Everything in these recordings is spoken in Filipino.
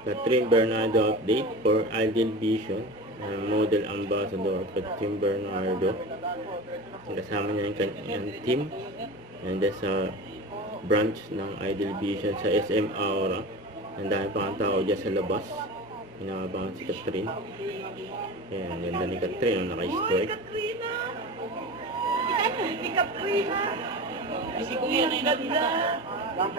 Catherine Bernardo update for Ideal Vision, model ambassador Catherine Bernardo. Kasama niya yung kanyang team. And sa branch ng Ideal Vision sa SM Aura. Ang dami pa ang tao dyan sa labas. Inaabangan si Catherine. Ayan, ganda ni Catherine, naka-strike. Si Kuya na ganda. Ang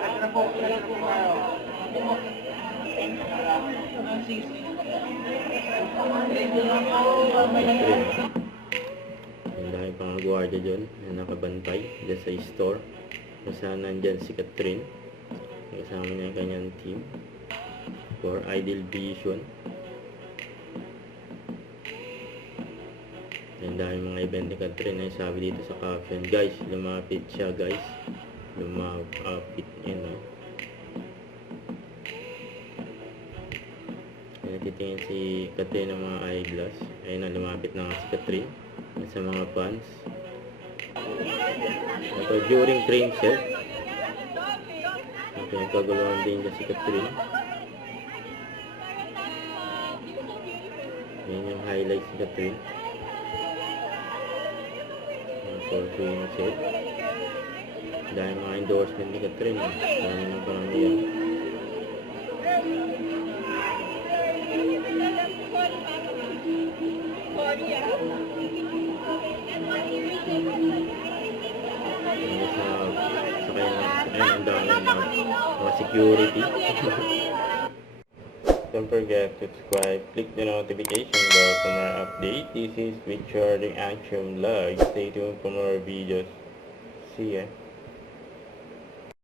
dami pang gwardiya dyan na nakabantay dyan sa store kung saan nandyan si Catherine. Kasama niya ang kanyang team for Ideal Vision. Ang dami mga event ni Catherine ay sabi dito sa caption, guys, lumapit siya guys, lumapit, yun o. Titingin si Catherine ng mga eyeglass. Ayun na, lumapit na si Catherine sa mga fans. Ito during train set. Ito yung kaguluhan din dyan si Catherine. Yan yung highlights ni Catherine. For train set. Dahil mga endorsement ni Catherine. Dahil ng paramihan. Mga security. Don't forget to subscribe, click the notification bell for more update. This is Richard Action Vlog. Stay tuned for more videos. See ya.